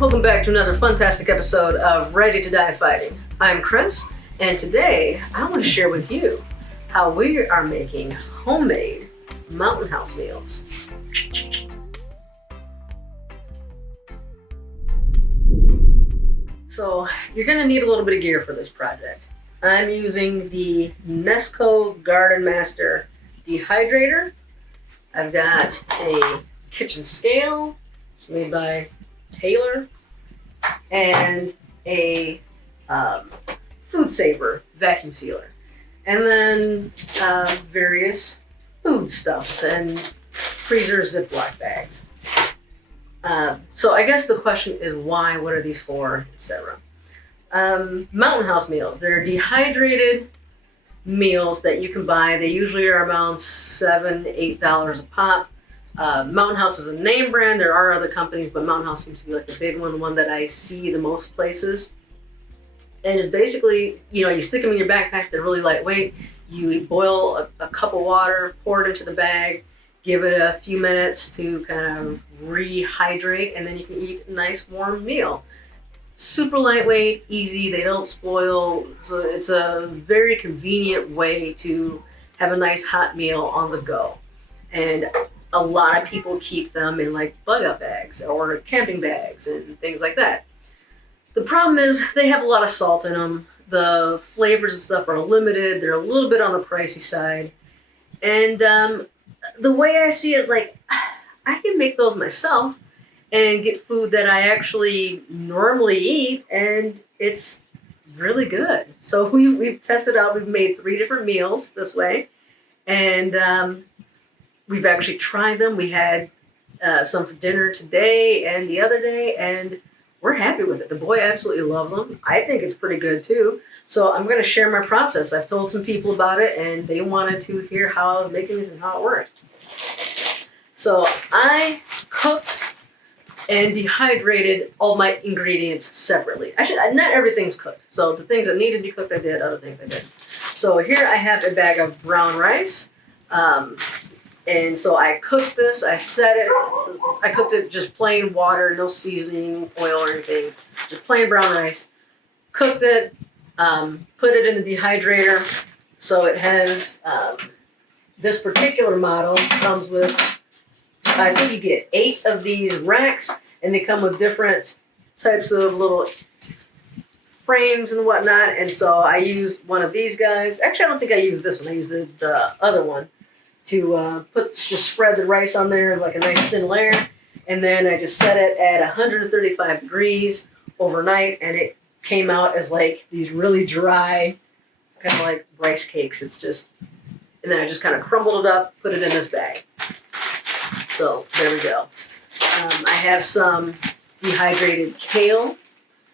welcome back to another fantastic episode of Ready to Die Fighting. I'm Chris, and today I want to share with you how we are making homemade mountain house meals. So you're going to need a little bit of gear for this project. I'm using the Nesco Garden Master Dehydrator. I've got a kitchen scale, it's made by Taylor, and a food saver vacuum sealer, and then various foodstuffs and freezer Ziploc bags. So I guess the question is why, what are these for, etc. Mountain house meals, they're dehydrated meals that you can buy. They usually are around $7-8 a pop. Mountain House is a name brand. There are other companies, but Mountain House seems to be like the big one, the one that I see the most places. And it's basically, you stick them in your backpack. They're really lightweight. You boil a cup of water, pour it into the bag, give it a few minutes to kind of rehydrate, and then you can eat a nice warm meal. Super lightweight, easy. They don't spoil. So it's a very convenient way to have a nice hot meal on the go. And a lot of people keep them in like bug-out bags or camping bags and things like that. The problem is they have a lot of salt in them. The flavors and stuff are limited. They're a little bit on the pricey side. And the way I see it is like, I can make those myself and get food that I actually normally eat, and it's really good. So we've tested out. We've made 3 different meals this way, and we've actually tried them. We had some for dinner today and the other day, and we're happy with it. The boy absolutely loves them. I think it's pretty good too. So I'm going to share my process. I've told some people about it, and they wanted to hear how I was making these and how it worked. So I cooked and dehydrated all my ingredients separately. Not everything's cooked. So the things that needed to be cooked, I did. Other things I did. So here I have a bag of brown rice. And so I cooked this, I cooked it just plain water, no seasoning, oil or anything, just plain brown rice. Cooked it, put it in the dehydrator. So it has, this particular model comes with, I think you get 8 of these racks, and they come with different types of little frames and whatnot. And so I used one of these guys. Actually, I don't think I used this one. I used the other one to just spread the rice on there like a nice thin layer. And then I just set it at 135 degrees overnight, and it came out as like these really dry, kind of like rice cakes. It's just, and then I just kind of crumbled it up, put it in this bag. So there we go. I have some dehydrated kale.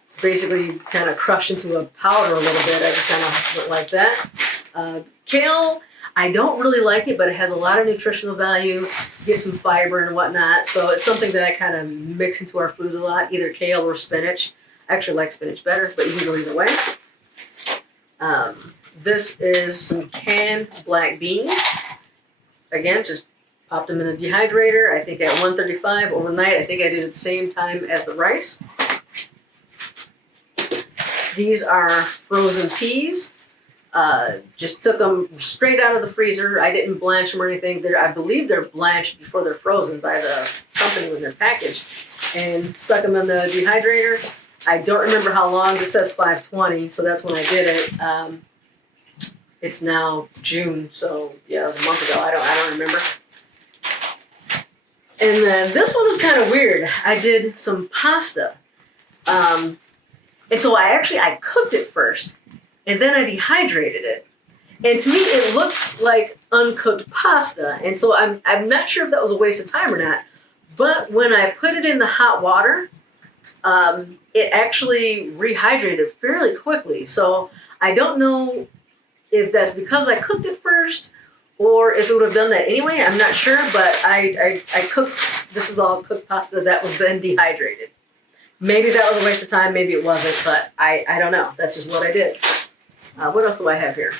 It's basically kind of crushed into a powder a little bit. I just kind of went like that. Kale, I don't really like it, but it has a lot of nutritional value. Get some fiber and whatnot. So it's something that I kind of mix into our foods a lot, either kale or spinach. I actually like spinach better, but you can go either way. This is some canned black beans. Again, just popped them in the dehydrator, I think at 135 overnight. I think I did it at the same time as the rice. These are frozen peas. Just took them straight out of the freezer. I didn't blanch them or anything. I believe they're blanched before they're frozen by the company when they're packaged. And stuck them in the dehydrator. I don't remember how long. This says 520, so that's when I did it. It's now June, so yeah, it was a month ago. I don't remember. And then this one is kind of weird. I did some pasta. And so I cooked it first, and then I dehydrated it. And to me, it looks like uncooked pasta. And so I'm not sure if that was a waste of time or not. But when I put it in the hot water, it actually rehydrated fairly quickly. So I don't know if that's because I cooked it first, or if it would have done that anyway. I'm not sure, but I cooked, this is all cooked pasta that was then dehydrated. Maybe that was a waste of time, maybe it wasn't, but I don't know. That's just what I did. What else do I have here?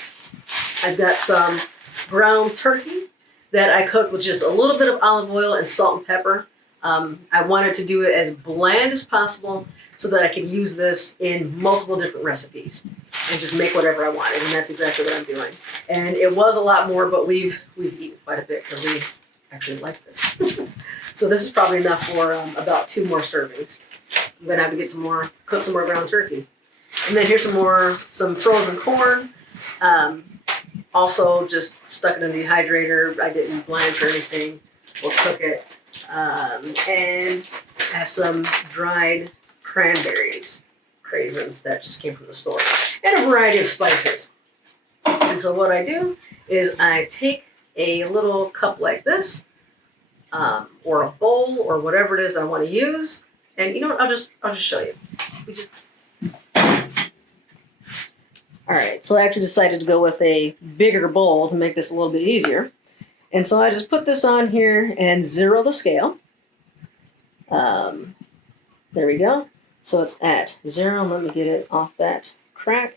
I've got some ground turkey that I cooked with just a little bit of olive oil and salt and pepper. I wanted to do it as bland as possible so that I could use this in multiple different recipes and just make whatever I wanted, and that's exactly what I'm doing. And it was a lot more, but we've eaten quite a bit because we actually like this. So this is probably enough for about 2 more servings. I'm gonna have to get cook some more ground turkey. And then here's some frozen corn. Also just stuck it in the dehydrator. I didn't blanch or anything. We'll cook it. And I have some dried cranberries, craisins that just came from the store, and a variety of spices. And so what I do is I take a little cup like this, or a bowl, or whatever it is I want to use. And you know what? I'll just show you. All right. So I actually decided to go with a bigger bowl to make this a little bit easier. And so I just put this on here and zero the scale. There we go. So it's at 0. Let me get it off that crack.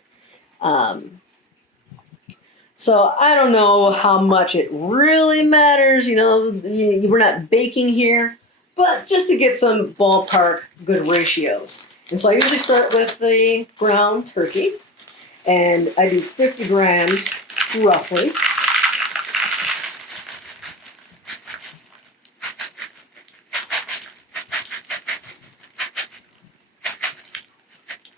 So I don't know how much it really matters. You know, we're not baking here, but just to get some ballpark good ratios. And so I usually start with the ground turkey, and I do 50 grams roughly.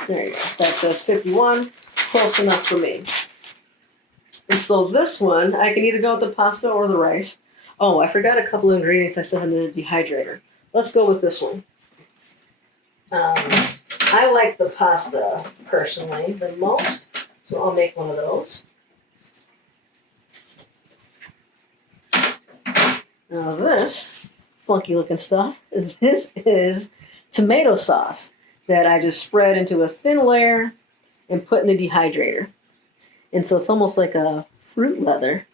There you go. That says 51. Close enough for me. And so this one, I can either go with the pasta or the rice. Oh, I forgot a couple of ingredients I said in the dehydrator. Let's go with this one. I like the pasta, personally, the most. So I'll make one of those. Now this funky looking stuff, this is tomato sauce that I just spread into a thin layer and put in the dehydrator. And so it's almost like a fruit leather,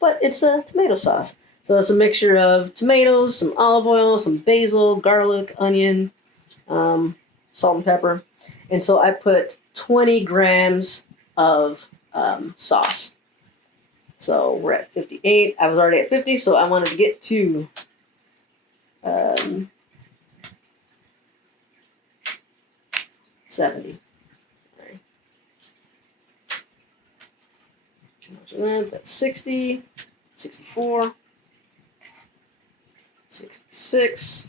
but it's a tomato sauce. So it's a mixture of tomatoes, some olive oil, some basil, garlic, onion, salt and pepper. And so I put 20 grams of sauce. So we're at 58. I was already at 50, so I wanted to get to 70. That's 60, 64, 66.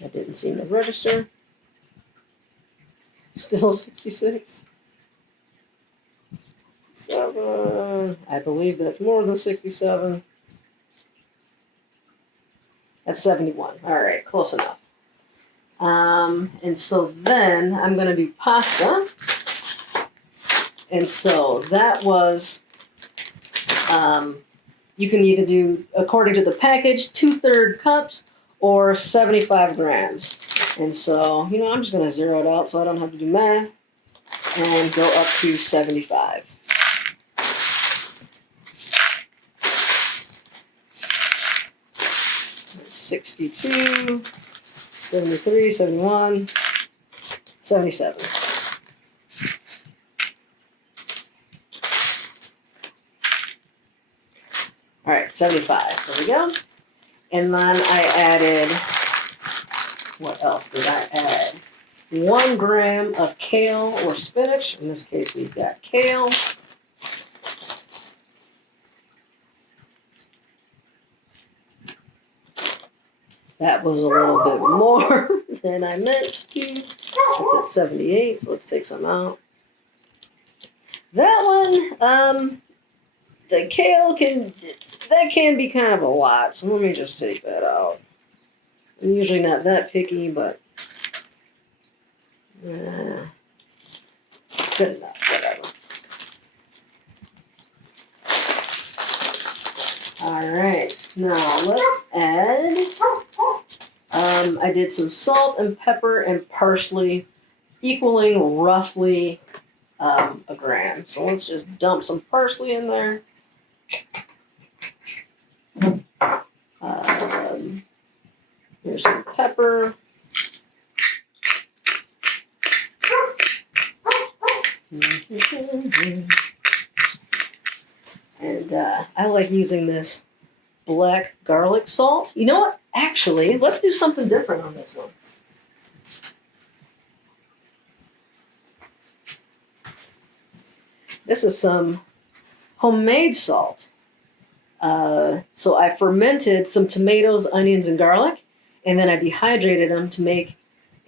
That didn't seem to register. Still 66. 67. I believe that's more than 67. That's 71. All right, close enough. And so then I'm going to do pasta. And so that was, you can either do, according to the package, 2/3 cups or 75 grams. And so, you know, I'm just going to zero it out so I don't have to do math and go up to 75. That's 62. 73, 71, 77. All right, 75. There we go. And then I added, what else did I add? 1 gram of kale or spinach. In this case, we've got kale. That was a little bit more than I meant to. It's at 78, so let's take some out. That one, the kale can be kind of a lot, so let me just take that out. I'm usually not that picky, but good enough, whatever. All right, now let's add. I did some salt and pepper and parsley, equaling roughly a gram. So let's just dump some parsley in there. Here's some pepper. And I like using this black garlic salt. You know what? Actually, let's do something different on this one. This is some homemade salt. So I fermented some tomatoes, onions, and garlic, and then I dehydrated them to make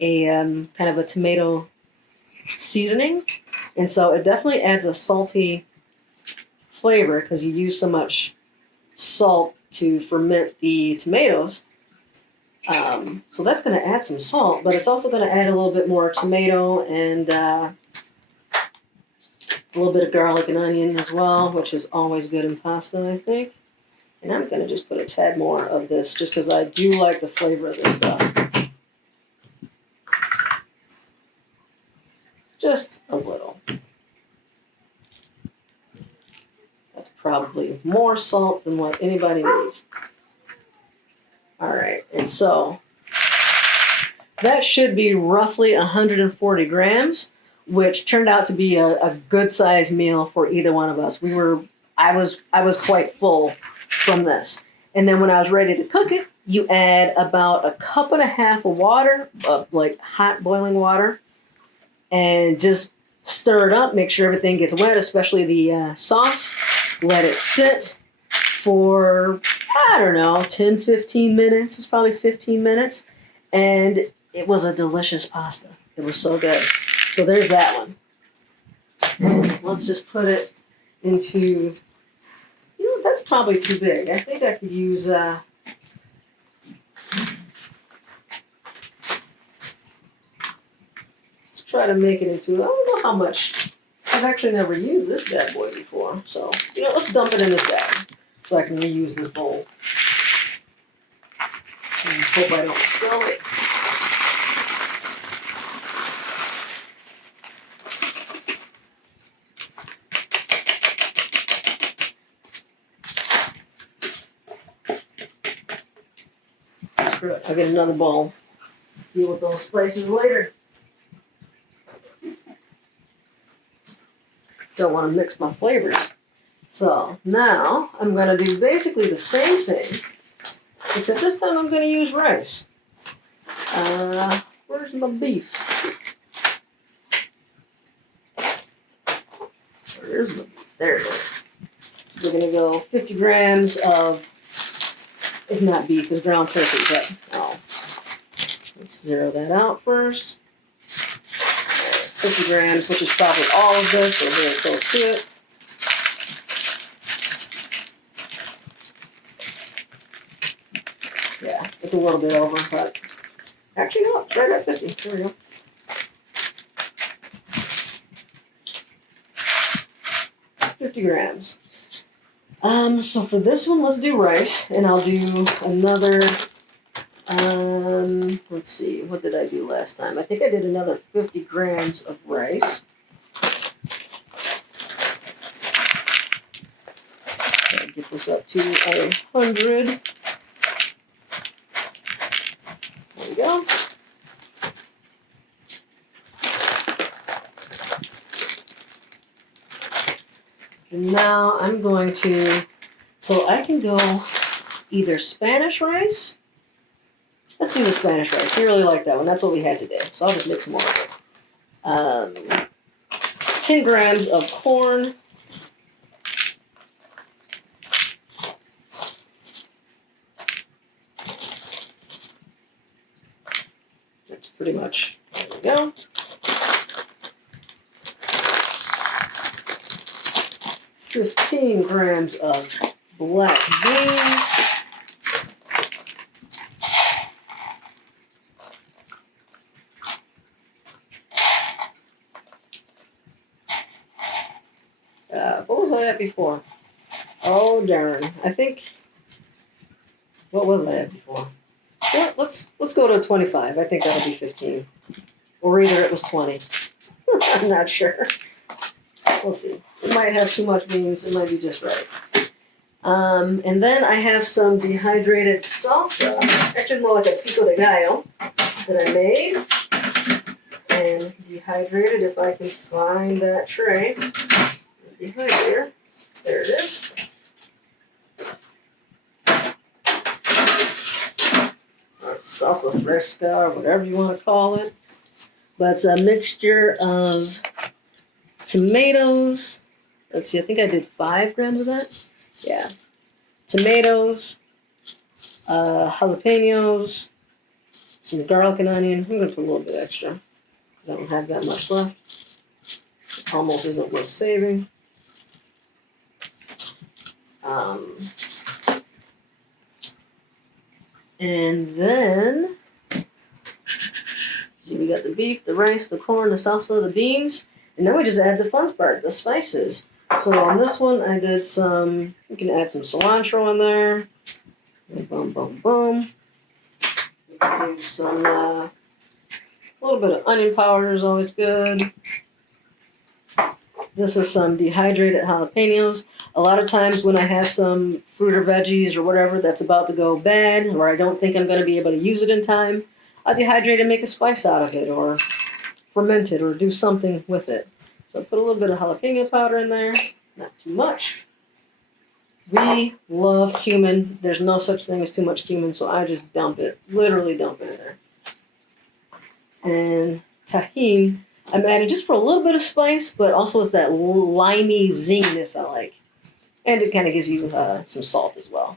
a kind of a tomato seasoning. And so it definitely adds a salty flavor because you use so much salt to ferment the tomatoes. So that's going to add some salt, but it's also going to add a little bit more tomato and a little bit of garlic and onion as well, which is always good in pasta, I think. And I'm going to just put a tad more of this just because I do like the flavor of this stuff. Just a little. That's probably more salt than what anybody needs. All right, and so that should be roughly 140 grams, which turned out to be a good sized meal for either one of us. I was quite full from this. And then when I was ready to cook it, you add about a cup and a half of water, like hot boiling water, and just stir it up, make sure everything gets wet, especially the sauce. Let it sit for, I don't know, 10, 15 minutes. It's probably 15 minutes. And it was a delicious pasta. It was so good. So there's that one. Let's just put it into, that's probably too big. I think I could use, let's try to make it into, I don't know how much. I've actually never used this bad boy before. So, let's dump it in this bag so I can reuse this bowl. And hope I don't spill it. Screw it. I'll get another bowl. Deal with those spices later. Don't want to mix my flavors. So now I'm going to do basically the same thing, except this time I'm going to use rice. Where's my beef? Where is my beef? There it is. We're going to go 50 grams of, if not beef, it's ground turkey, but let's zero that out first. 50 grams, which is probably all of this, so very close to it. Yeah, it's a little bit over, but actually, no, it's right at 50. There we go. $50 grams. So for this one, let's do rice, and I'll do another. Let's see, what did I do last time? I think I did another 50 grams of rice. So get this up to 100. There we go. And now I'm going to, so I can go either Spanish rice. Let's do the Spanish rice. We really like that one. That's what we had today. So I'll just mix more of it. 10 grams of corn. That's pretty much, there we go. $15 grams of black beans. What was I at before? Oh darn! I think. What was I at before? Yeah, let's go to 25. I think that'll be 15, or either it was 20. I'm not sure. We'll see. It might have too much beans. It might be just right. And then I have some dehydrated salsa. Actually, more like a pico de gallo that I made and dehydrated. If I can find that tray. Dehydrator. There it is. Salsa fresca, or whatever you want to call it. But it's a mixture of tomatoes. Let's see, I think I did 5 grams of that. Yeah. Tomatoes, jalapenos, some garlic and onion. I'm going to put a little bit extra because I don't have that much left. It almost isn't worth saving. And then, see, we got the beef, the rice, the corn, the salsa, the beans, and then we just add the fun part, the spices. So on this one, I did some, you can add some cilantro in there. Boom, boom, boom. You can do some, a little bit of onion powder is always good. This is some dehydrated jalapenos. A lot of times when I have some fruit or veggies or whatever that's about to go bad, or I don't think I'm going to be able to use it in time, I'll dehydrate and make a spice out of it, or ferment it, or do something with it. So put a little bit of jalapeno powder in there, not too much. We love cumin. There's no such thing as too much cumin, so I just dump it, literally dump it in there. And tahini, I'm adding just for a little bit of spice, but also it's that limey zinginess I like. And it kind of gives you some salt as well.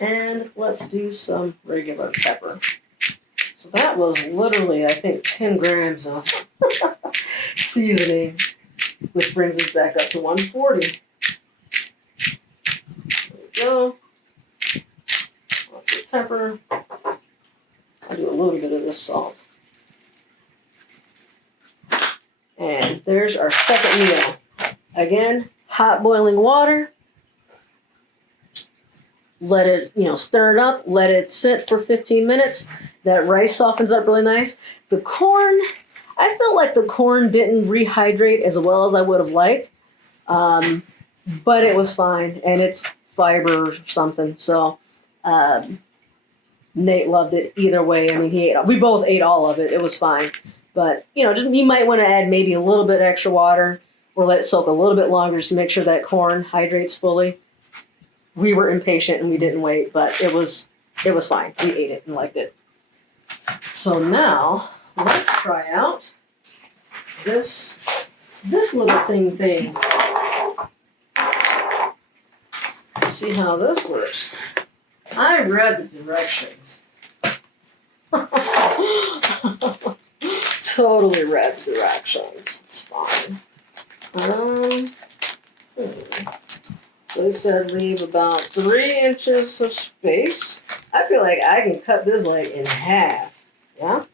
And let's do some regular pepper. So that was literally, I think, 10 grams of seasoning, which brings us back up to 140. There we go. Lots of pepper. I'll do a little bit of this salt. And there's our second meal. Again, hot boiling water. Let it, stir it up. Let it sit for 15 minutes. That rice softens up really nice. The corn, I felt like the corn didn't rehydrate as well as I would have liked. But it was fine. And it's fiber or something. So Nate loved it either way. I mean, we both ate all of it. It was fine. But, you might want to add maybe a little bit extra water or let it soak a little bit longer just to make sure that corn hydrates fully. We were impatient and we didn't wait, but it was fine. We ate it and liked it. So now, let's try out this little thing. See how this works. I read the directions. Totally read the directions. It's fine. So it said leave about 3 inches of space. I feel like I can cut this like in half. Yeah?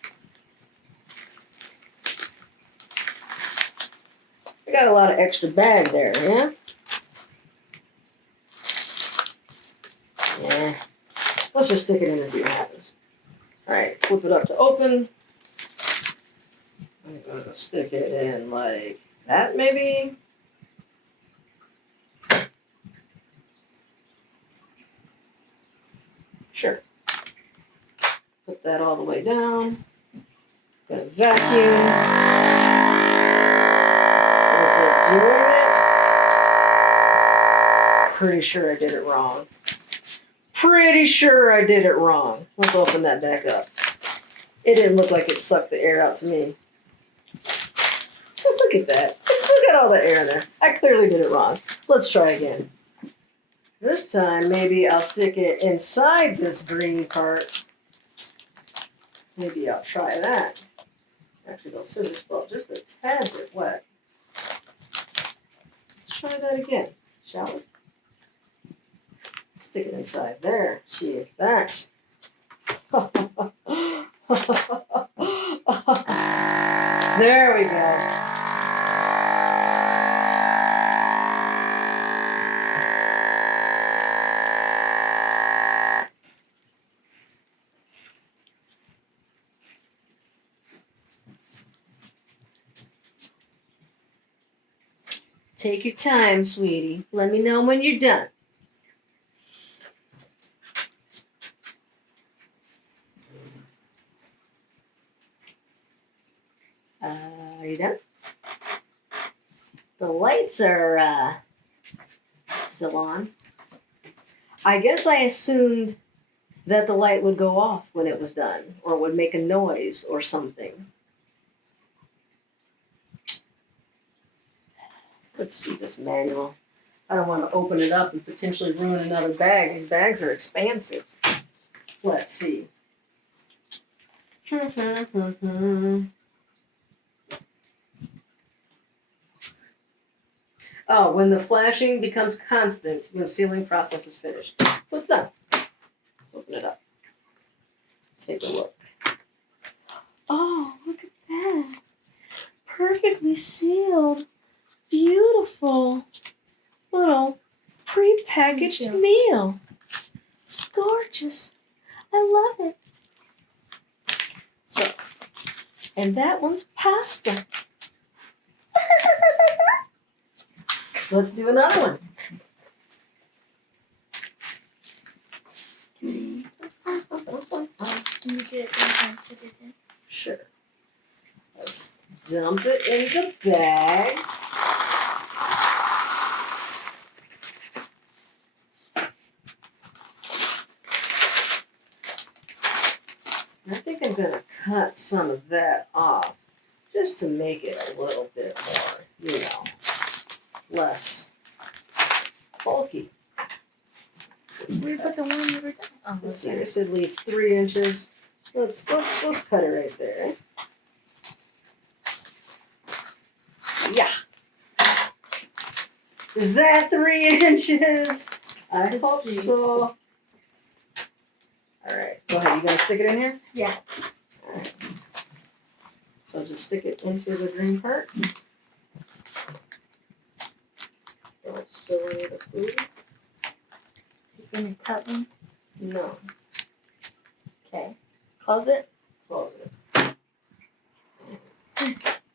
I got a lot of extra bag there, yeah? Yeah. Let's just stick it in and see what happens. Alright, flip it up to open. I'm going to stick it in like that, maybe. Sure. Put that all the way down. Gonna vacuum. Is it doing it? Pretty sure I did it wrong. Let's open that back up. It didn't look like it sucked the air out to me. Look at that. Look at all the air in there. I clearly did it wrong. Let's try again. This time, maybe I'll stick it inside this green part. Maybe I'll try that. Actually, those scissors felt just a tad bit wet. Let's try that again, shall we? Stick it inside there. See if that's... There we go. Take your time, sweetie. Let me know when you're done. Are you done? The lights are still on. I guess I assumed that the light would go off when it was done, or would make a noise or something. Let's see this manual. I don't want to open it up and potentially ruin another bag. These bags are expansive. Let's see. Oh, when the flashing becomes constant, the sealing process is finished. So it's done. Let's open it up. Take a look. Oh, look at that. Perfectly sealed. Beautiful little pre-packaged meal. It's gorgeous. I love it. So, and that one's pasta. Let's do another one. Sure. Let's dump it in the bag. I think I'm going to cut some of that off just to make it a little bit more, less bulky. Where you put the one you were done? Oh, let's see. I said leave 3 inches. Let's cut it right there. Yeah. Is that 3 inches? I hope so. All right. Go ahead. You gonna stick it in here? Yeah. All right. So just stick it into the green part. Don't spill any of the food. You're gonna cut them? No. Okay. Close it? Close it.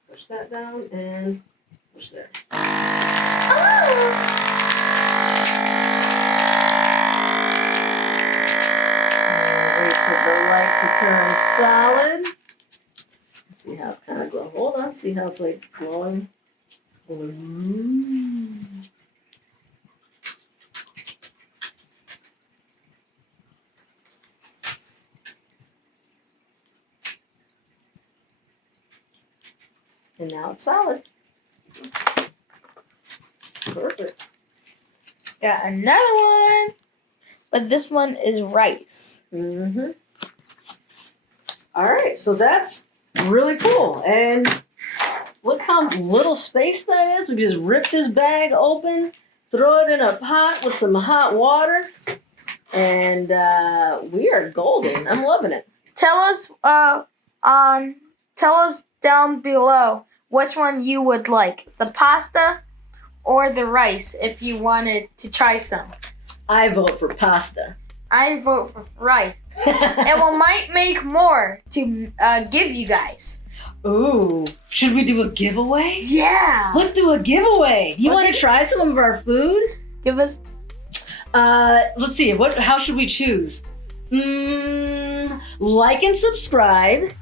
Push that down and push there. Wait for the light to turn solid. See how it's kind of glowing. Hold on. See how it's like glowing. And now it's solid. Perfect. Got another one. But this one is rice. Mm-hmm. All right, so that's really cool. And look how little space that is. We just rip this bag open, throw it in a pot with some hot water, and we are golden. I'm loving it. Tell us down below which one you would like, the pasta or the rice, if you wanted to try some. I vote for pasta. I vote for rice. And we might make more to give you guys. Ooh, should we do a giveaway? Yeah. Let's do a giveaway. Do you want to try some of our food? Give us. Let's see. How should we choose? Like and subscribe.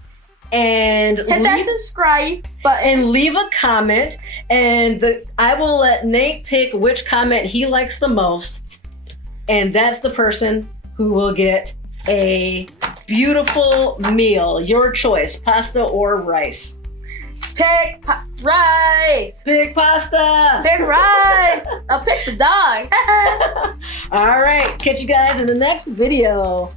And hit that subscribe button and leave a comment, and I will let Nate pick which comment he likes the most, and that's the person who will get a beautiful meal. Your choice, pasta or rice. Pick rice. Pick pasta. Pick rice. I'll pick the dog. All right, catch you guys in the next video.